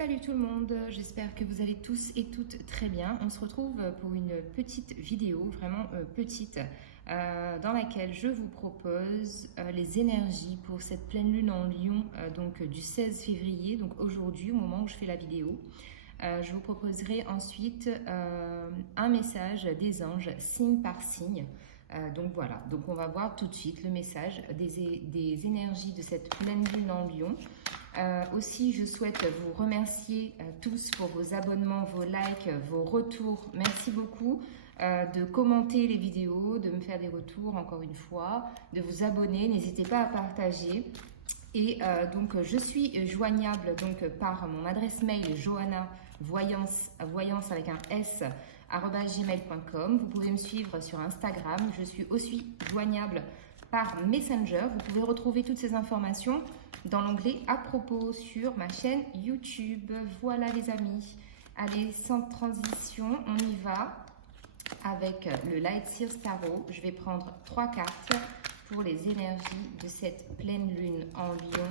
Salut tout le monde, j'espère que vous allez tous et toutes très bien. On se retrouve pour une petite vidéo, vraiment petite, dans laquelle je vous propose les énergies pour cette pleine lune en Lion, donc du 16 février, donc aujourd'hui au moment où je fais la vidéo. Je vous proposerai ensuite un message des anges, signe par signe. Donc voilà, donc on va voir tout de suite le message des énergies de cette pleine lune en Lion. Aussi, je souhaite vous remercier tous pour vos abonnements, vos likes, vos retours. Merci beaucoup de commenter les vidéos, de me faire des retours encore une fois, de vous abonner. N'hésitez pas à partager. Et donc, je suis joignable donc, par mon adresse mail Johanna voyance avec un S @gmail.com. Vous pouvez me suivre sur Instagram. Je suis aussi joignable par Messenger. Vous pouvez retrouver toutes ces informations dans l'onglet à propos sur ma chaîne YouTube. Voilà les amis. Allez, sans transition, on y va avec le Light Seers Tarot. Je vais prendre 3 cartes pour les énergies de cette pleine lune en Lion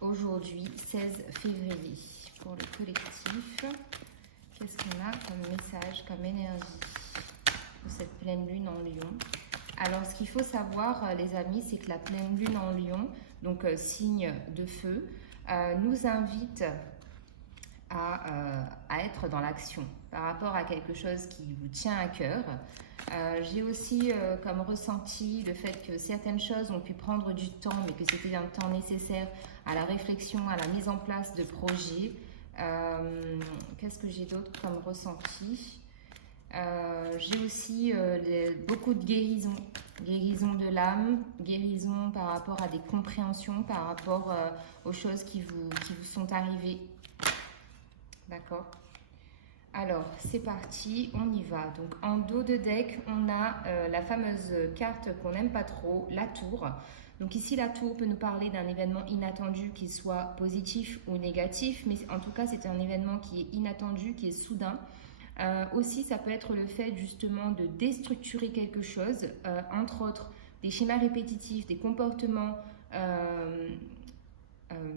aujourd'hui 16 février. Pour le collectif, qu'est-ce qu'on a comme message, comme énergie de cette pleine lune en Lion? Alors, ce qu'il faut savoir, les amis, c'est que la pleine lune en Lion, donc signe de feu, nous invite à être dans l'action par rapport à quelque chose qui vous tient à cœur. J'ai aussi comme ressenti le fait que certaines choses ont pu prendre du temps, mais que c'était un temps nécessaire à la réflexion, à la mise en place de projets. Qu'est-ce que j'ai d'autre comme ressenti? J'ai aussi beaucoup de guérison de l'âme, guérison par rapport à des compréhensions, par rapport aux choses qui vous sont arrivées. D'accord? Alors, c'est parti, on y va. Donc, en dos de deck, on a la fameuse carte qu'on n'aime pas trop, la tour. Donc ici, la tour peut nous parler d'un événement inattendu, qu'il soit positif ou négatif, mais en tout cas, c'est un événement qui est inattendu, qui est soudain. Aussi, ça peut être le fait justement de déstructurer quelque chose, entre autres des schémas répétitifs, des comportements,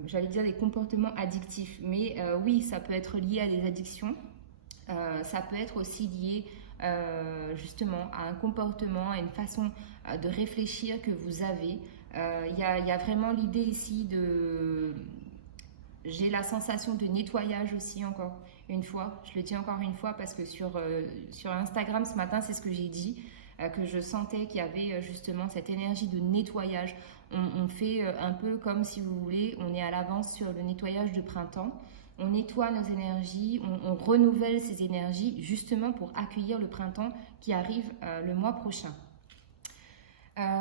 j'allais dire des comportements addictifs, mais oui, ça peut être lié à des addictions. Ça peut être aussi lié justement à un comportement, à une façon de réfléchir que vous avez. Il y a vraiment l'idée ici de... J'ai la sensation de nettoyage aussi encore une fois. Je le dis encore une fois parce que sur Instagram ce matin, c'est ce que j'ai dit, que je sentais qu'il y avait justement cette énergie de nettoyage. On fait un peu comme si vous voulez, on est à l'avance sur le nettoyage de printemps. On nettoie nos énergies, on renouvelle ces énergies justement pour accueillir le printemps qui arrive le mois prochain.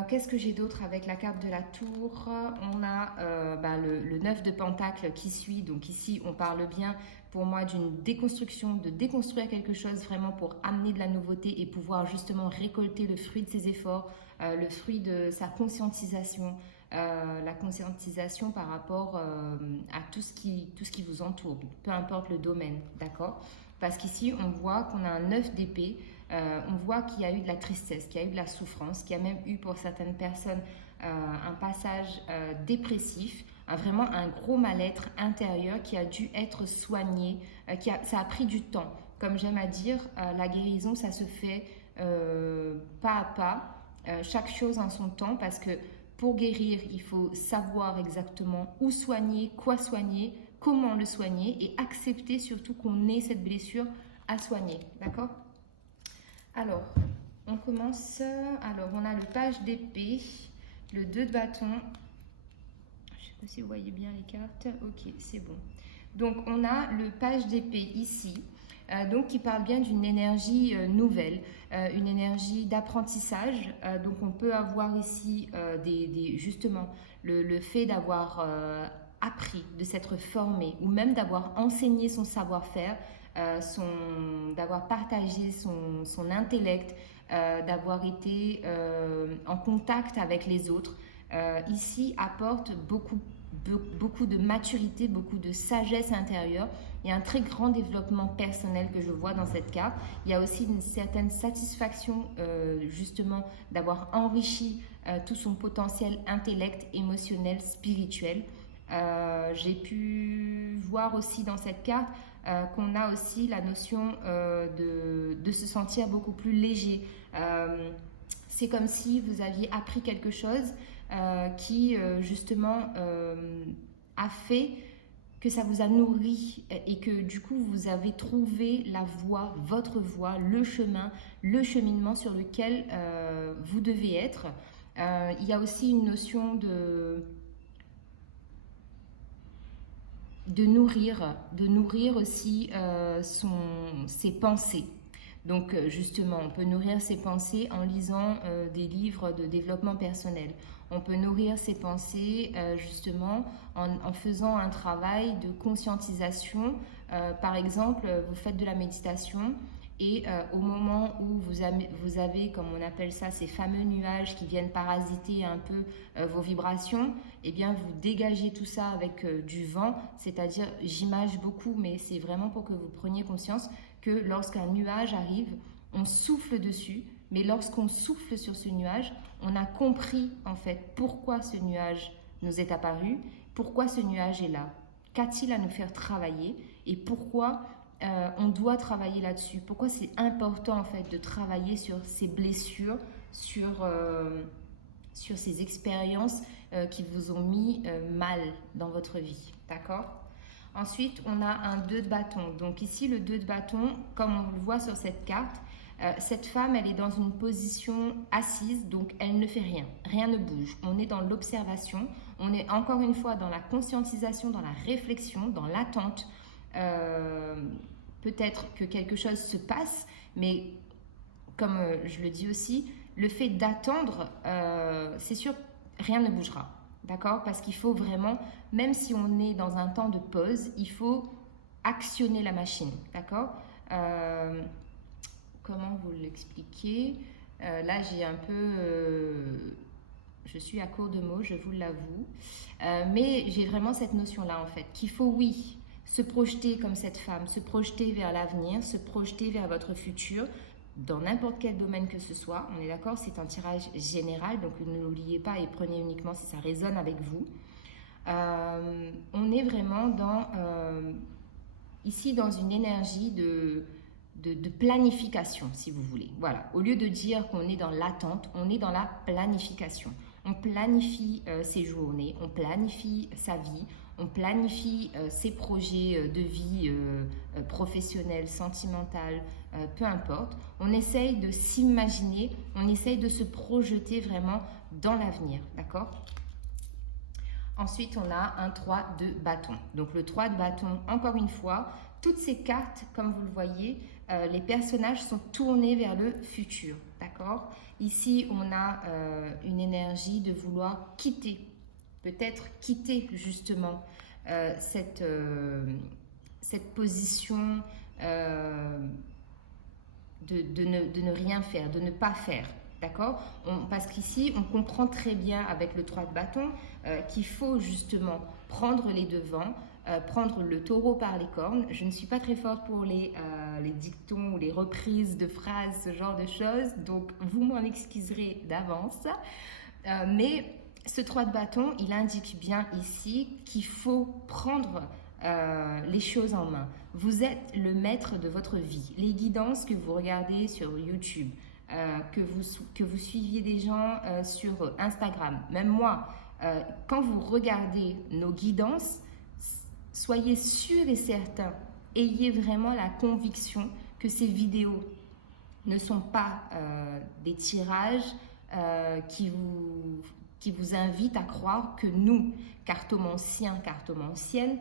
Qu'est-ce que j'ai d'autre avec la carte de la tour? On a le 9 de pentacle qui suit. Donc ici, on parle bien pour moi d'une déconstruction, de déconstruire quelque chose vraiment pour amener de la nouveauté et pouvoir justement récolter le fruit de ses efforts, le fruit de sa conscientisation, la conscientisation par rapport à tout ce qui vous entoure, peu importe le domaine, d'accord? Parce qu'ici, on voit qu'on a un 9 d'épée. On voit qu'il y a eu de la tristesse, qu'il y a eu de la souffrance, qu'il y a même eu pour certaines personnes un passage dépressif, vraiment un gros mal-être intérieur qui a dû être soigné, ça a pris du temps. Comme j'aime à dire, la guérison, ça se fait pas à pas, chaque chose en son temps, parce que pour guérir, il faut savoir exactement où soigner, quoi soigner, comment le soigner et accepter surtout qu'on ait cette blessure à soigner, d'accord? Alors, on commence. Alors, on a le page d'épée, le 2 de bâton. Je ne sais pas si vous voyez bien les cartes. Ok, c'est bon. Donc, on a le page d'épée ici, donc qui parle bien d'une énergie nouvelle, une énergie d'apprentissage. Donc, on peut avoir ici justement le fait d'avoir appris, de s'être formé ou même d'avoir enseigné son savoir-faire. D'avoir partagé son intellect, d'avoir été en contact avec les autres. Ici apporte beaucoup de maturité, beaucoup de sagesse intérieure. Il y a un très grand développement personnel que je vois dans cette carte. Il y a aussi une certaine satisfaction justement d'avoir enrichi tout son potentiel intellect, émotionnel, spirituel. J'ai pu voir aussi dans cette carte qu'on a aussi la notion de se sentir beaucoup plus léger. C'est comme si vous aviez appris quelque chose qui justement a fait que ça vous a nourri et que du coup vous avez trouvé la voie, votre voie, le chemin, le cheminement sur lequel vous devez être. Il y a aussi une notion de nourrir aussi ses pensées. Donc justement, on peut nourrir ses pensées en lisant des livres de développement personnel. On peut nourrir ses pensées justement en faisant un travail de conscientisation. Par exemple, vous faites de la méditation et au moment où vous avez, comme on appelle ça, ces fameux nuages qui viennent parasiter un peu vos vibrations, eh bien vous dégagez tout ça avec du vent, c'est-à-dire, j'image beaucoup, mais c'est vraiment pour que vous preniez conscience que lorsqu'un nuage arrive, on souffle dessus, mais lorsqu'on souffle sur ce nuage, on a compris en fait pourquoi ce nuage nous est apparu, pourquoi ce nuage est là, qu'a-t-il à nous faire travailler et pourquoi on doit travailler là-dessus, pourquoi c'est important en fait de travailler sur ces blessures, sur ces expériences qui vous ont mis mal dans votre vie, d'accord ? Ensuite, on a un 2 de bâton. Donc ici, le 2 de bâton, comme on le voit sur cette carte, cette femme, elle est dans une position assise, donc elle ne fait rien. Rien ne bouge. On est dans l'observation. On est encore une fois dans la conscientisation, dans la réflexion, dans l'attente. Peut-être que quelque chose se passe, mais comme je le dis aussi, le fait d'attendre, c'est sûr, rien ne bougera. D'accord ? Parce qu'il faut vraiment, même si on est dans un temps de pause, il faut actionner la machine. D'accord ? Comment vous l'expliquer ? Là, j'ai un peu... je suis à court de mots, je vous l'avoue. Mais j'ai vraiment cette notion-là, en fait, qu'il faut, oui, se projeter comme cette femme, se projeter vers l'avenir, se projeter vers votre futur, dans n'importe quel domaine que ce soit. On est d'accord, c'est un tirage général, donc ne l'oubliez pas et prenez uniquement si ça résonne avec vous. On est vraiment ici dans une énergie de planification, si vous voulez. Voilà, au lieu de dire qu'on est dans l'attente, on est dans la planification. On planifie ses journées, on planifie sa vie, on planifie ses projets de vie professionnelle, sentimentale, peu importe. On essaye de s'imaginer, on essaye de se projeter vraiment dans l'avenir, d'accord ? Ensuite, on a un 3 de bâton. Donc le 3 de bâton, encore une fois, toutes ces cartes, comme vous le voyez, les personnages sont tournés vers le futur, d'accord ? Ici, on a une énergie de vouloir quitter, peut-être quitter justement cette position de ne rien faire, de ne pas faire. D'accord ? Parce qu'ici, on comprend très bien avec le 3 de bâton qu'il faut justement prendre les devants, prendre le taureau par les cornes. Je ne suis pas très forte pour les dictons ou les reprises de phrases, ce genre de choses, donc vous m'en excuserez d'avance. Mais ce 3 de bâton, il indique bien ici qu'il faut prendre les choses en main. Vous êtes le maître de votre vie. Les guidances que vous regardez sur YouTube, que vous suiviez des gens sur Instagram, même moi, quand vous regardez nos guidances, soyez sûrs et certains, ayez vraiment la conviction que ces vidéos ne sont pas des tirages qui vous invitent à croire que nous, cartomanciens, cartomanciennes,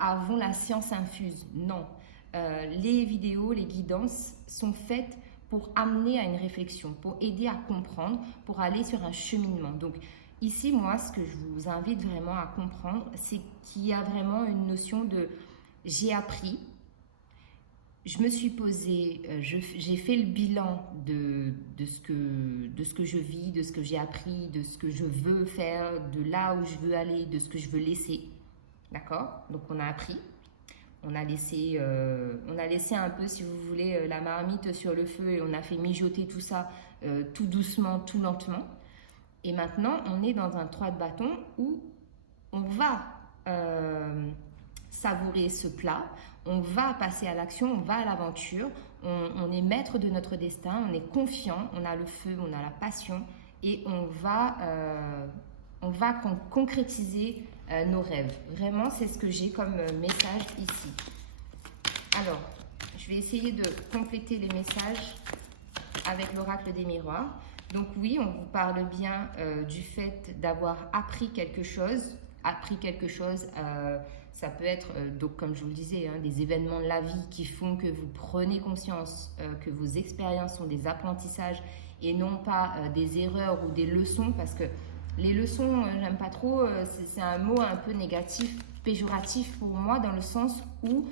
avons la science infuse. Non, les vidéos, les guidances sont faites pour amener à une réflexion, pour aider à comprendre, pour aller sur un cheminement. Donc ici, moi, ce que je vous invite vraiment à comprendre, c'est qu'il y a vraiment une notion de « j'ai appris », je me suis posée, j'ai fait le bilan de ce que je vis, de ce que j'ai appris, de ce que je veux faire, de là où je veux aller, de ce que je veux laisser. D'accord ? Donc on a appris. On a laissé un peu, si vous voulez, la marmite sur le feu et on a fait mijoter tout ça tout doucement, tout lentement. Et maintenant, on est dans un 3 de bâton où on va savourer ce plat, on va passer à l'action, on va à l'aventure, on est maître de notre destin, on est confiant, on a le feu, on a la passion et on va concrétiser nos rêves. Vraiment, c'est ce que j'ai comme message ici. Alors, je vais essayer de compléter les messages avec l'oracle des miroirs. Donc oui, on vous parle bien du fait d'avoir appris quelque chose. Ça peut être, donc comme je vous le disais, hein, des événements de la vie qui font que vous prenez conscience que vos expériences sont des apprentissages et non pas des erreurs ou des leçons, parce que les leçons, j'aime pas trop, c'est un mot un peu négatif, péjoratif pour moi, dans le sens où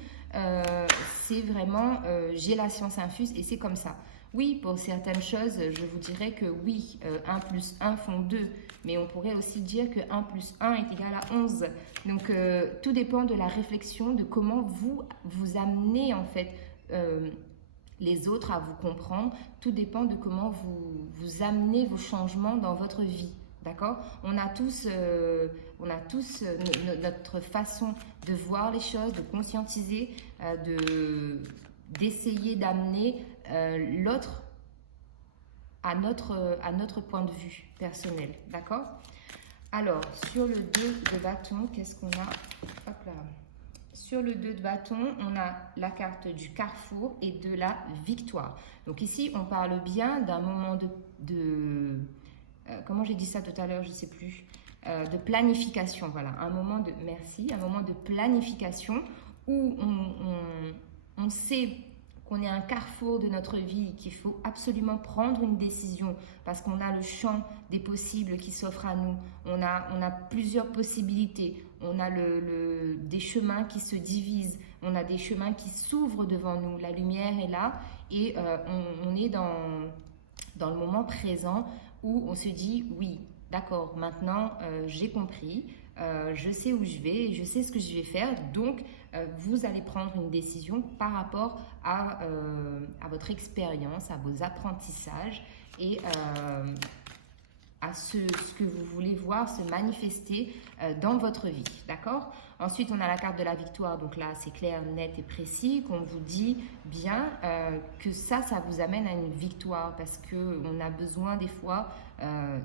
c'est vraiment j'ai la science infuse et c'est comme ça. Oui, pour certaines choses, je vous dirais que oui, 1 plus 1 font 2, mais on pourrait aussi dire que 1 plus 1 est égal à 11. Donc, tout dépend de la réflexion, de comment vous amenez en fait les autres à vous comprendre. Tout dépend de comment vous amenez vos changements dans votre vie. D'accord ? On a tous notre façon de voir les choses, de conscientiser, d'essayer d'amener l'autre à notre point de vue personnel. D'accord ? Alors, sur le 2 de bâton, qu'est-ce qu'on a ? Hop là. Sur le 2 de bâton, on a la carte du carrefour et de la victoire. Donc ici, on parle bien d'un moment de comment j'ai dit ça tout à l'heure, je ne sais plus, de planification, voilà, un moment de planification où on sait qu'on est à un carrefour de notre vie, qu'il faut absolument prendre une décision parce qu'on a le champ des possibles qui s'offre à nous, on a plusieurs possibilités, on a des chemins qui se divisent, on a des chemins qui s'ouvrent devant nous, la lumière est là et on est dans le moment présent où on se dit oui, d'accord, maintenant j'ai compris, je sais où je vais, je sais ce que je vais faire, donc vous allez prendre une décision par rapport à votre expérience, à vos apprentissages et à ce que vous voulez voir se manifester dans votre vie, d'accord ? Ensuite, on a la carte de la victoire, donc là, c'est clair, net et précis, qu'on vous dit bien que ça vous amène à une victoire parce qu'on a besoin des fois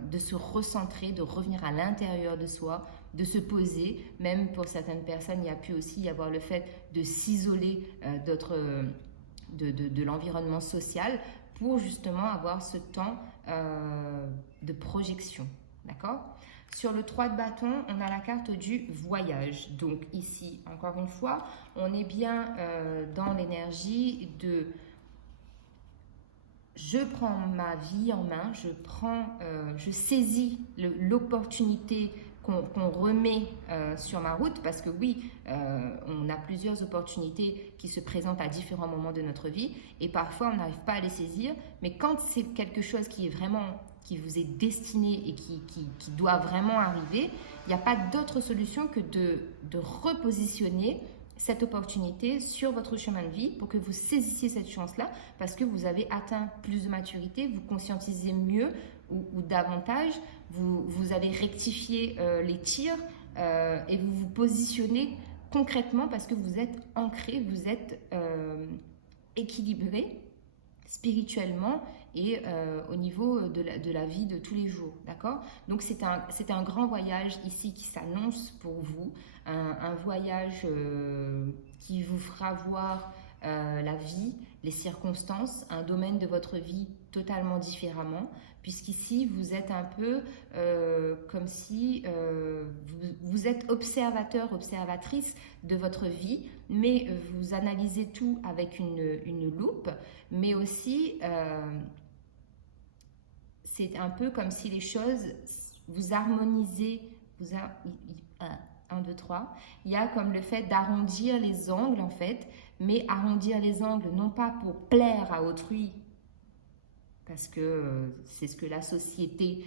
de se recentrer, de revenir à l'intérieur de soi, de se poser. Même pour certaines personnes, il y a pu aussi y avoir le fait de s'isoler de l'environnement social pour justement avoir ce temps de projection, d'accord ? Sur le 3 de bâton, on a la carte du voyage. Donc ici, encore une fois, on est bien dans l'énergie de je prends ma vie en main, je saisis l'opportunité qu'on remet sur ma route parce que oui, on a plusieurs opportunités qui se présentent à différents moments de notre vie et parfois on n'arrive pas à les saisir, mais quand c'est quelque chose qui vous est destiné et qui doit vraiment arriver, il n'y a pas d'autre solution que de repositionner cette opportunité sur votre chemin de vie pour que vous saisissiez cette chance-là parce que vous avez atteint plus de maturité, vous conscientisez mieux ou davantage, vous allez rectifier les tirs et vous vous positionnez concrètement parce que vous êtes ancré, vous êtes équilibré spirituellement et au niveau de la vie de tous les jours, d'accord ? Donc c'est un grand voyage ici qui s'annonce pour vous, un voyage qui vous fera voir la vie, les circonstances, un domaine de votre vie totalement différemment, puisqu'ici vous êtes un peu comme si vous êtes observateur, observatrice de votre vie, mais vous analysez tout avec une loupe, mais aussi c'est un peu comme si les choses, vous harmonisez, 1, 2, 3, il y a comme le fait d'arrondir les angles en fait, mais arrondir les angles non pas pour plaire à autrui, parce que c'est ce que la société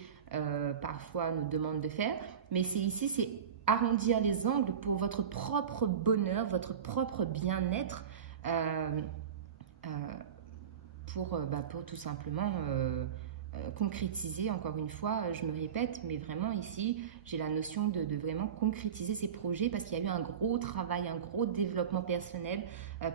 parfois nous demande de faire, mais c'est arrondir les angles pour votre propre bonheur, votre propre bien-être, pour tout simplement concrétiser, encore une fois, je me répète, mais vraiment ici, j'ai la notion de vraiment concrétiser ces projets parce qu'il y a eu un gros travail, un gros développement personnel.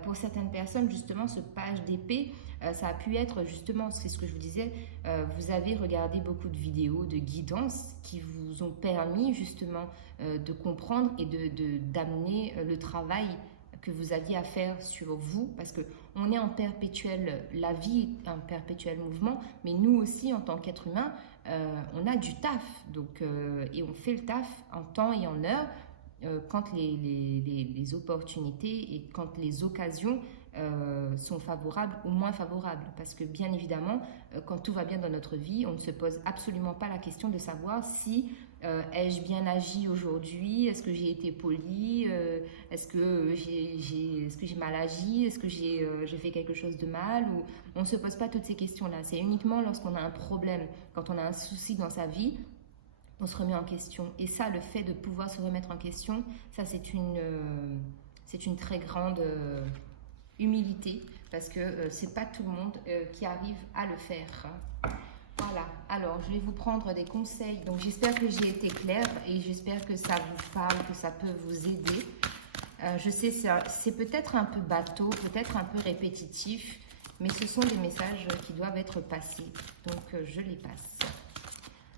Pour certaines personnes, justement, ce page d'épée, ça a pu être justement, c'est ce que je vous disais, vous avez regardé beaucoup de vidéos de guidance qui vous ont permis justement de comprendre et d'amener le travail que vous aviez à faire sur vous, parce que on est en perpétuel, la vie est un perpétuel mouvement, mais nous aussi en tant qu'être humain, on a du taf, donc, et on fait le taf en temps et en heure quand les opportunités et quand les occasions sont favorables ou moins favorables. Parce que bien évidemment, quand tout va bien dans notre vie, on ne se pose absolument pas la question de savoir si ai-je bien agi aujourd'hui, est-ce que j'ai été poli, est-ce que j'ai mal agi, est-ce que j'ai fait quelque chose de mal, ou on ne se pose pas toutes ces questions-là. C'est uniquement lorsqu'on a un problème, quand on a un souci dans sa vie, on se remet en question. Et ça, le fait de pouvoir se remettre en question, ça c'est une très grande humilité, parce que c'est pas tout le monde qui arrive à le faire. Voilà, alors je vais vous prendre des conseils. Donc j'espère que j'ai été claire et j'espère que ça vous parle, que ça peut vous aider. Je sais, c'est peut-être un peu bateau, peut-être un peu répétitif, mais ce sont des messages qui doivent être passés. Donc je les passe.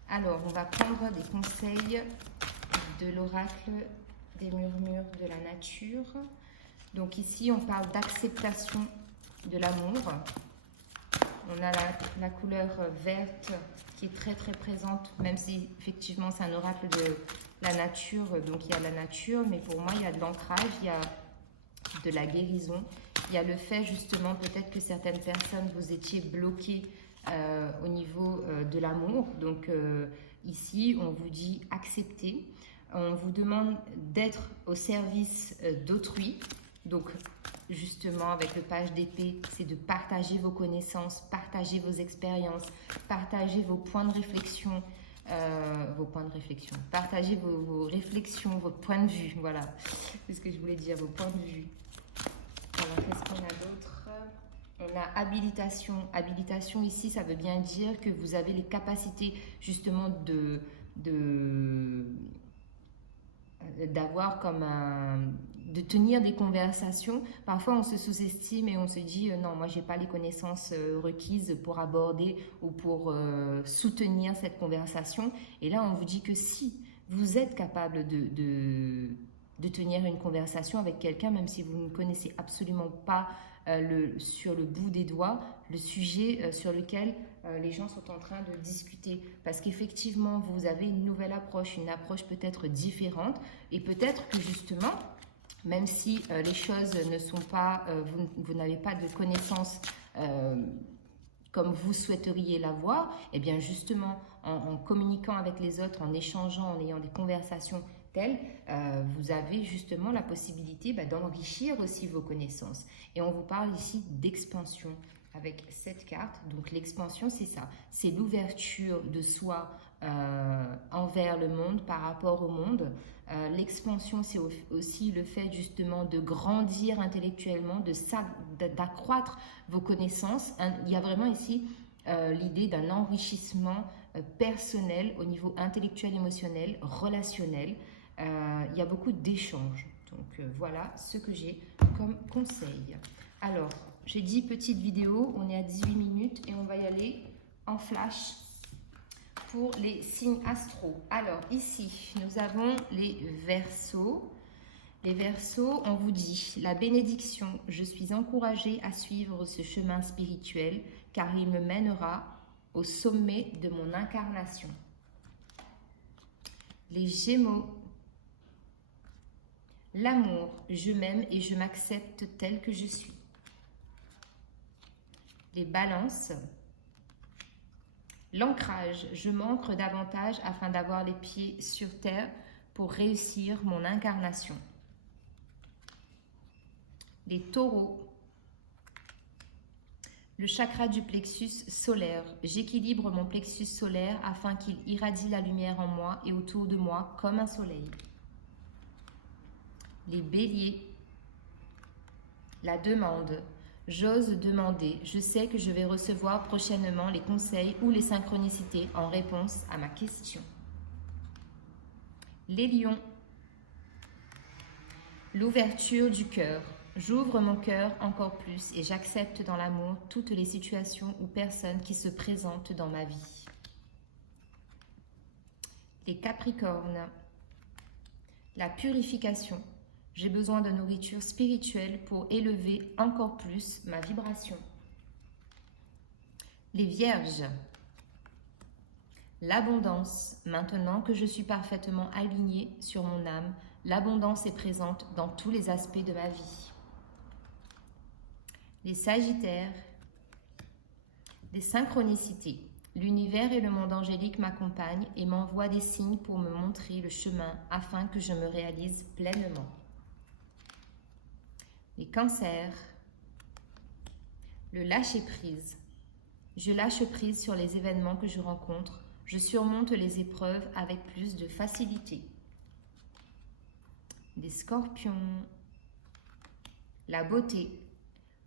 Alors, on va prendre des conseils de l'oracle des murmures de la nature. Donc ici, on parle d'acceptation de l'amour. On a la couleur verte qui est très très présente, même si effectivement c'est un oracle de la nature, donc il y a la nature, mais pour moi il y a de l'ancrage, il y a de la guérison, il y a le fait justement peut-être que certaines personnes vous étiez bloquées au niveau de l'amour, donc ici on vous dit accepter, on vous demande d'être au service d'autrui, donc justement avec le page d'épée, c'est de partager vos connaissances, partager vos expériences, partager vos points de réflexion, partagez vos réflexions, vos points de vue, voilà, c'est ce que je voulais dire, vos points de vue. Alors, qu'est-ce qu'on a d'autre? On a habilitation. Habilitation ici, ça veut bien dire que vous avez les capacités justement d'avoir comme de tenir des conversations. Parfois on se sous-estime et on se dit non, moi j'ai pas les connaissances requises pour aborder ou pour soutenir cette conversation, et là on vous dit que si vous êtes capable de tenir une conversation avec quelqu'un, même si vous ne connaissez absolument pas sur le bout des doigts le sujet sur lequel les gens sont en train de discuter, parce qu'effectivement vous avez une nouvelle approche, une approche peut-être différente, et peut-être que justement même si les choses ne sont pas, vous n'avez pas de connaissances comme vous souhaiteriez l'avoir, et bien justement en communiquant avec les autres, en échangeant, en ayant des conversations telles, vous avez justement la possibilité d'enrichir aussi vos connaissances. Et on vous parle ici d'expansion avec cette carte. Donc l'expansion, c'est ça, c'est l'ouverture de soi envers le monde, par rapport au monde. L'expansion, c'est aussi le fait justement de grandir intellectuellement, d'accroître vos connaissances. Il y a vraiment ici l'idée d'un enrichissement personnel au niveau intellectuel, émotionnel, relationnel. Il y a beaucoup d'échanges. Donc voilà ce que j'ai comme conseil. Alors, j'ai dit petite vidéo, on est à 18 minutes et on va y aller en flash pour les signes astro. Alors ici, nous avons les Verseaux. Les Verseaux, on vous dit la bénédiction. Je suis encouragée à suivre ce chemin spirituel car il me mènera au sommet de mon incarnation. Les Gémeaux. L'amour, je m'aime et je m'accepte tel que je suis. Les Balances. L'ancrage, je m'ancre davantage afin d'avoir les pieds sur terre pour réussir mon incarnation. Les Taureaux. Le chakra du plexus solaire. J'équilibre mon plexus solaire afin qu'il irradie la lumière en moi et autour de moi comme un soleil. Les Béliers. La demande. J'ose demander. Je sais que je vais recevoir prochainement les conseils ou les synchronicités en réponse à ma question. Les lions. L'ouverture du cœur. J'ouvre mon cœur encore plus et j'accepte dans l'amour toutes les situations ou personnes qui se présentent dans ma vie. Les Capricornes. La purification. J'ai besoin de nourriture spirituelle pour élever encore plus ma vibration. Les Vierges. L'abondance. Maintenant que je suis parfaitement alignée sur mon âme, l'abondance est présente dans tous les aspects de ma vie. Les Sagittaires. Les synchronicités. L'univers et le monde angélique m'accompagnent et m'envoient des signes pour me montrer le chemin afin que je me réalise pleinement. Les Cancers. Le lâcher-prise. Je lâche prise sur les événements que je rencontre. Je surmonte les épreuves avec plus de facilité. Les Scorpions. La beauté.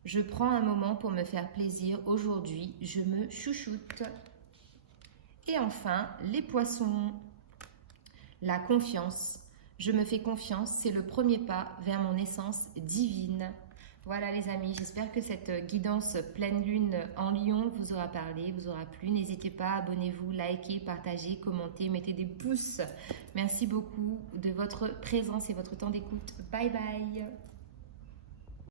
Je prends un moment pour me faire plaisir aujourd'hui. Je me chouchoute. Et enfin, les Poissons. La confiance. Je me fais confiance, c'est le premier pas vers mon essence divine. Voilà les amis, j'espère que cette guidance pleine lune en Lion vous aura parlé, vous aura plu. N'hésitez pas, abonnez-vous, likez, partagez, commentez, mettez des pouces. Merci beaucoup de votre présence et votre temps d'écoute. Bye bye.